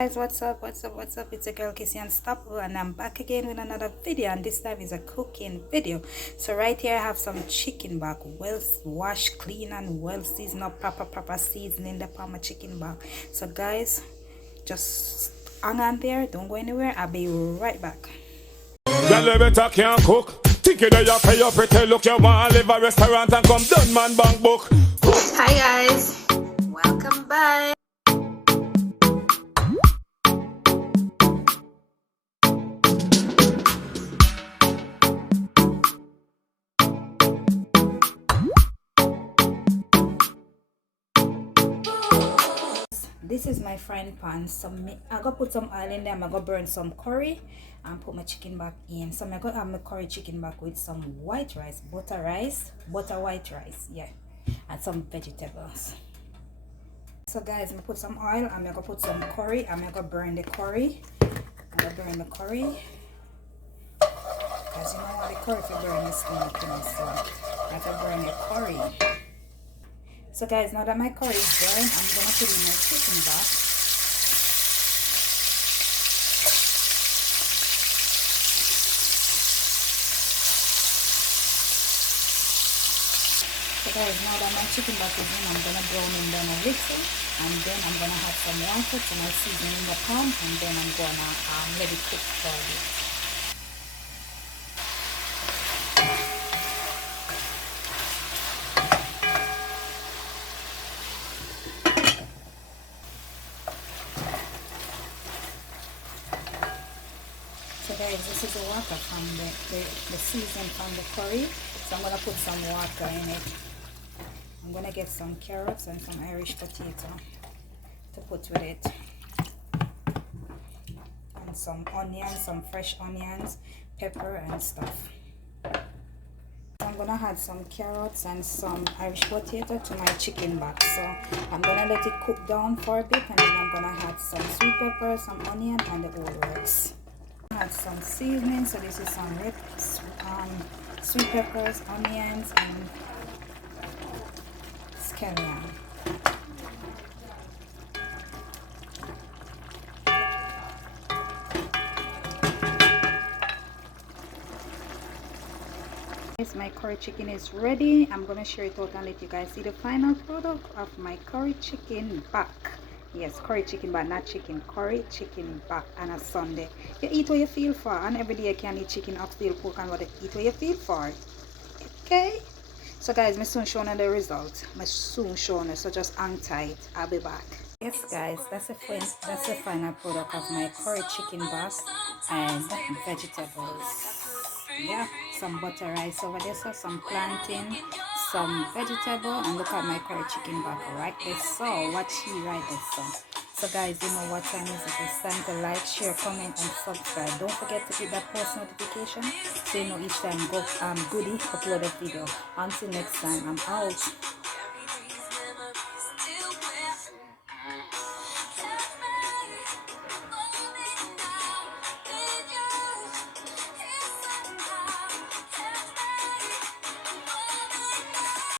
Guys, what's up, it's a girl Kissy Unstoppable, and I'm back again with another video, and this time is a cooking video. So right here I have some chicken back, well washed, clean, and well seasoned up, proper seasoning the palm chicken back. So guys, just hang on there, don't go anywhere, I'll be right back. Girl, better can't cook. Think you that you pay your pretty look. You want to live a restaurant and come done man bank book. Hi guys, welcome back. This is my frying pan. I gotta put some oil in there. I'm gonna burn some curry and put my chicken back in. So I'm gonna have my curry chicken back with some white rice, butter white rice, yeah, and some vegetables. So guys, I'm gonna put some oil. I'm gonna put some curry. I'm gonna burn the curry. I'm gonna burn the curry because you know what, the curry for burn is not so I can burn the curry. So guys, now that my curry is burned, I'm gonna put in my chicken back. So guys, now that my chicken back is in, I'm gonna brown it down a little, and then I'm gonna add some water to my seasoning the pan, and then I'm gonna let it cook for a bit. So guys, this is the water from the season from the curry. So I'm gonna put some water in it. I'm gonna get some carrots and some Irish potato to put with it, and some onions, some fresh onions, pepper and stuff. I'm gonna add some carrots and some Irish potato to my chicken back. So I'm gonna let it cook down for a bit, and then I'm gonna add some sweet pepper, some onion, and the whole works. Add some seasoning. So this is some sweet peppers, onions, and scallion. Yes, my curry chicken is ready. I'm gonna share it out and let you guys see the final product of my curry chicken back. Yes, curry chicken back, not chicken, curry chicken back on a Sunday. You eat what you feel for, and every day you can eat chicken, oxtail, pork, and what you eat what you feel for. Okay? So guys, I'm soon showing you the result. I'm soon showing you, so just hang tight. I'll be back. Yes guys, that's the final product of my curry chicken back and vegetables. Yeah, some butter rice over there, so some plantain, some vegetable, and look at my curry chicken back right there. So watch here right there. So guys, you know what time is it? It's time to like, share, comment, and subscribe. Don't forget to hit that post notification so you know each time goody upload a video. Until next time, I'm out.